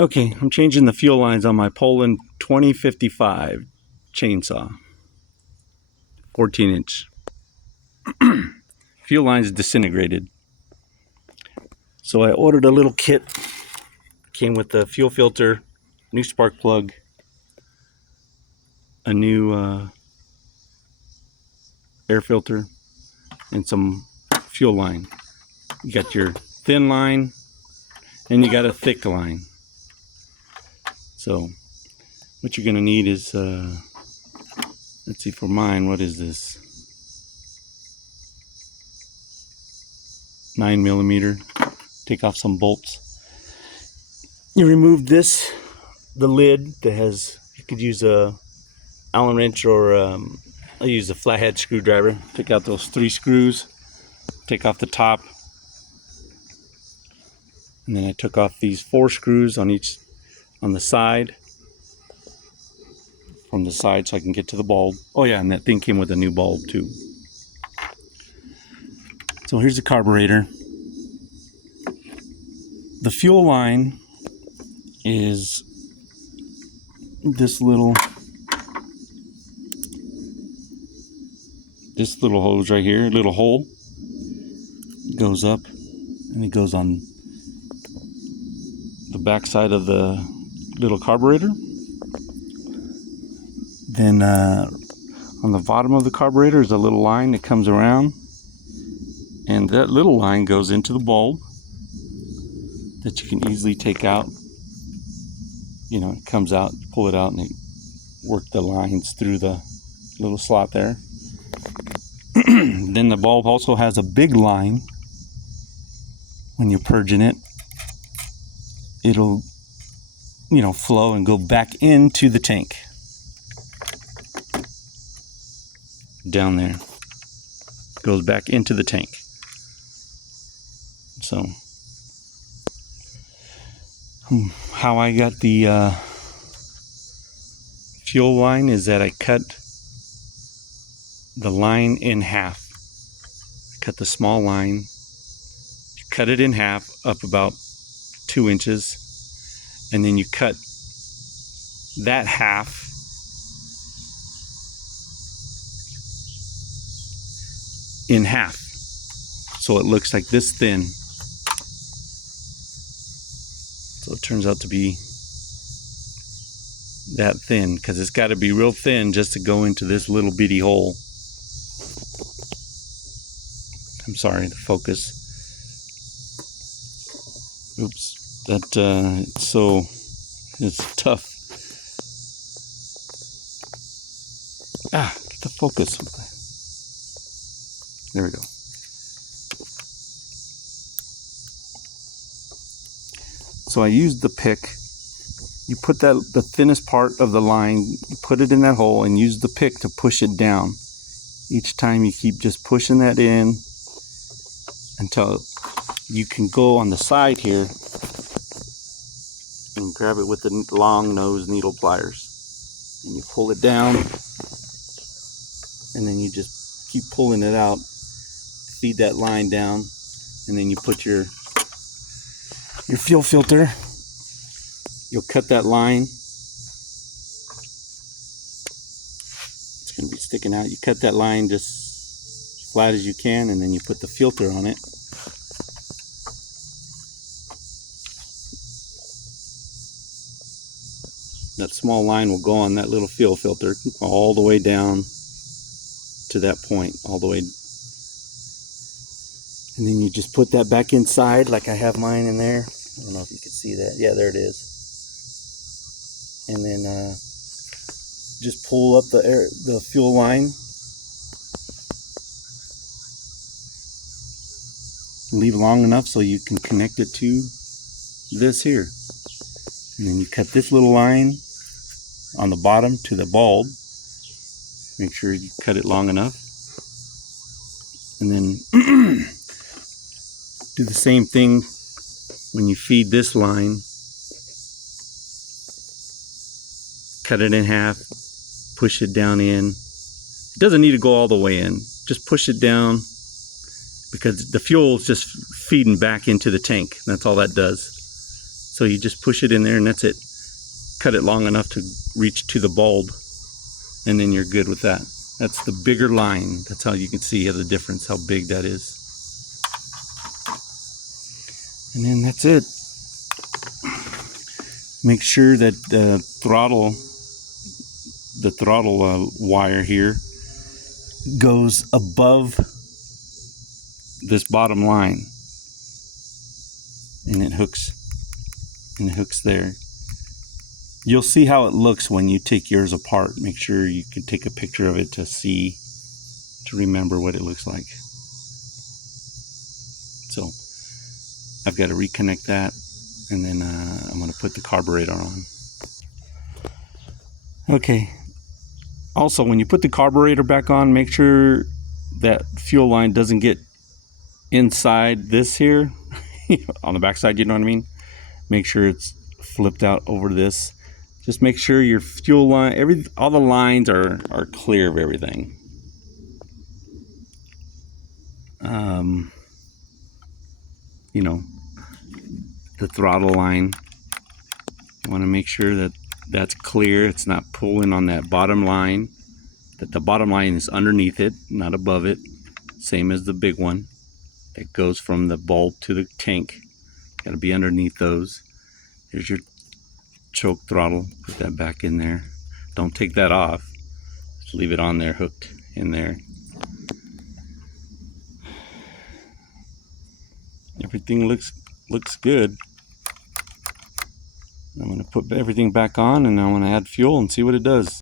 Okay, I'm changing the fuel lines on my Poulan 2055 chainsaw. 14-inch. Fuel lines disintegrated. So I ordered a little kit. Came with the fuel filter, new spark plug, a new air filter, and some fuel line. You got your thin line and you got a thick line. So what you're gonna need is let's see, for mine, what is this? 9mm. Take off some bolts. You remove this, the lid that has, you could use a Allen wrench or I use a flathead screwdriver. Take out those 3 screws, take off the top, and then I took off these 4 screws on the side, from the side, so I can get to the bulb. Oh yeah, and that thing came with a new bulb too. So here's the carburetor. The fuel line is this little hose right here, little hole. It goes up and it goes on the back side of the little carburetor. Then on the bottom of the carburetor is a little line that comes around, and that little line goes into the bulb that you can easily take out. You know, it comes out, pull it out, and work the lines through the little slot there. Then the bulb also has a big line. When you're purging it, it'll, you know, flow and go back into the tank. Down there. Goes back into the tank. So how I got the fuel line is that I cut the line in half. I cut the small line, cut it in half up about 2 inches, and then you cut that half in half so it looks like this thin. So it turns out to be that thin, because it's got to be real thin just to go into this little bitty hole. I'm sorry, the focus. Oops, that it's tough. Get the focus. There we go. So I used the pick. You put the thinnest part of the line, you put it in that hole, and use the pick to push it down. Each time you keep just pushing that in until you can go on the side here and grab it with the long nose needle pliers. And you pull it down, and then you just keep pulling it out, feed that line down, and then you put your fuel filter. You'll cut that line. It's going to be sticking out. You cut that line just flat as you can, and then you put the filter on it. That small line will go on that little fuel filter all the way down to that point, all the way. And then you just put that back inside like I have mine in there. I don't know if you can see that. Yeah, there it is. And then just pull up the fuel line. Leave long enough so you can connect it to this here. And then you cut this little line on the bottom to the bulb. Make sure you cut it long enough. And then do the same thing when you feed this line. Cut it in half, push it down in. It doesn't need to go all the way in. Just push it down, because the fuel is just feeding back into the tank. That's all that does. So you just push it in there and that's it. Cut it long enough to reach to the bulb, and then you're good with that. That's the bigger line. That's how you can see the difference, how big that is. And then that's it. Make sure that the throttle wire here goes above this bottom line, and it hooks there. You'll see how it looks when you take yours apart. Make sure you can take a picture of it to remember what it looks like. So I've got to reconnect that, and then I'm going to put the carburetor on. Okay. Also, when you put the carburetor back on, make sure that fuel line doesn't get inside this here on the back side, you know what I mean? Make sure it's flipped out over this. Just make sure your fuel line, all the lines are clear of everything. You know, the throttle line, you want to make sure that that's clear. It's not pulling on that bottom line, that the bottom line is underneath it, not above it. Same as the big one that goes from the bulb to the tank. Got to be underneath those. Here's your choke throttle. Put that back in there. Don't take that off. Just leave it on there, hooked in there. Everything looks good. I'm going to put everything back on, and I'm going to add fuel and see what it does.